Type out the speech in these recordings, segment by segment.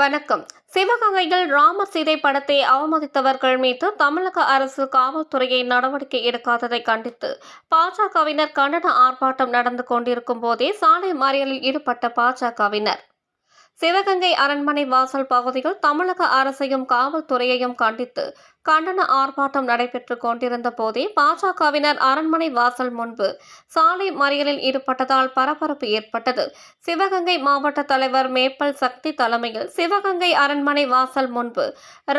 வணக்கம். சிவகங்கையில் ராமர் சீதை படத்தை அவமதித்தவர்கள் மீது தமிழக அரசு காவல்துறையை நடவடிக்கை எடுக்காததை கண்டித்து பாஜகவினர் கண்டன ஆர்ப்பாட்டம் நடந்து கொண்டிருக்கும் போதே சாலை மறியலில் ஈடுபட்ட பாஜகவினர் சிவகங்கை அரண்மனை வாசல் பகுதியில் தமிழக அரசையும் காவல்துறையையும் கண்டித்து கண்டன ஆர்ப்பாட்டம் நடைபெற்றுக் கொண்டிருந்த போதே பாஜகவினர் அரண்மனை வாசல் முன்பு சாலை மறியலில் ஈடுபட்டதால் பரபரப்பு ஏற்பட்டது. சிவகங்கை மாவட்ட தலைவர் மேப்பல் சக்தி தலைமையில் சிவகங்கை அரண்மனை வாசல் முன்பு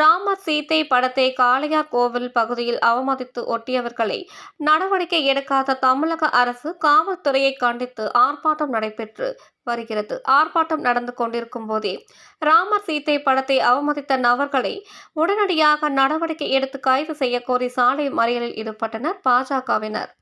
ராமர் சீதை படத்தை காளையார் கோவில் பகுதியில் அவமதித்து ஒட்டியவர்களை நடவடிக்கை எடுக்காத தமிழக அரசு காவல்துறையை கண்டித்து ஆர்ப்பாட்டம் நடைபெற்று வருகிறது. ஆர்ப்பாட்டம் நடந்து கொண்டிருக்கும் போதே ராமர் சீதை படத்தை அவமதித்த நபர்களை உடனடியாக நடவடிக்கை எடுத்து கைது செய்ய கோரி சாலை மறியலில் ஈடுபட்டனர் பாஜகவினர்.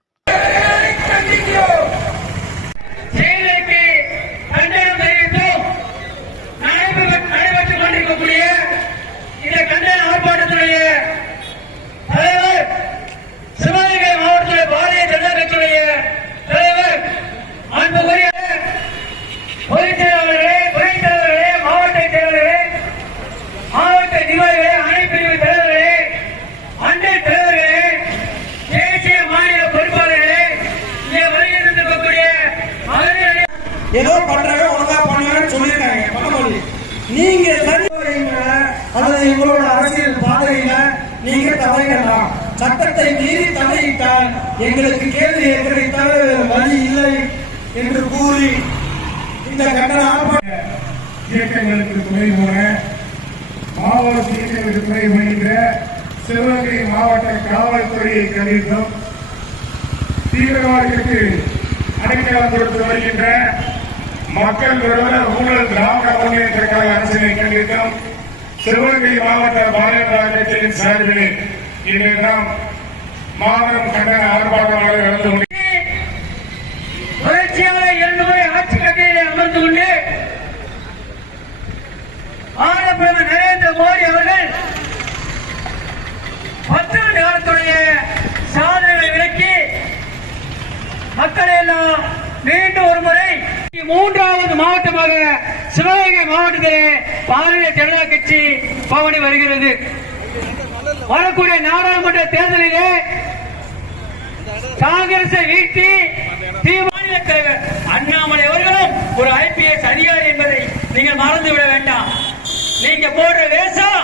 ஏதோ பண்றாங்க ஒழுங்கா பண்ணுங்கன்னு சொல்லியிருக்காங்க. பணமொழி நீங்க சரி அல்லது எங்களோட அரசியல் பாதையில நீங்க தவறிடலாம். சட்டத்தை மீறி தடையிட்டால் எங்களுக்கு கேள்வி கேட்கறதை தவிர வழி இல்லை என்று கூறி இந்த கண்டன இயக்கங்களுக்கு துணை போன மாவோயிஸ்ட் இயக்கங்களுக்கு துணை புரிகின்ற சிவகங்கை மாவட்ட காவல்துறையை கண்டித்தும் தீவிரவாதிகளுக்கு அடைக்கலம் கொடுத்து வருகின்ற மக்கள் விரோத ஊழல் திராவிட முன்னேற்ற கழக அரசினை கண்டித்தும் சிவகங்கை மாவட்ட பாரதிய ஜனதா கட்சியின் சார்பில் இன்றைய நாம் மாபெரும் கண்டன ஆர்ப்பாட்டமாக நடந்து தொடர்ச்சியாக 2 முறை ஆட்சி கட்டையிலே அமர்ந்து கொண்டு பிரதமர் நரேந்திர மோடி அவர்கள் 10 ஆண்டு காலத்துடைய சாதனைகளை விளக்கி மக்களை எல்லாம் மீண்டும் ஒரு முறை 3வது மாவட்டமாக சிவகங்கை மாவட்டத்திலே பாரதிய ஜனதா கட்சி பவனி வருகிறது. வரக்கூடிய நாடாளுமன்ற தேர்தலிலே காங்கிரஸை வீழ்த்தி மாநில தலைவர் அண்ணாமலை அவர்களும் ஒரு IPS அதிகாரி என்பதை நீங்கள் மறந்துவிட வேண்டாம். நீங்க போடுற வேஷம்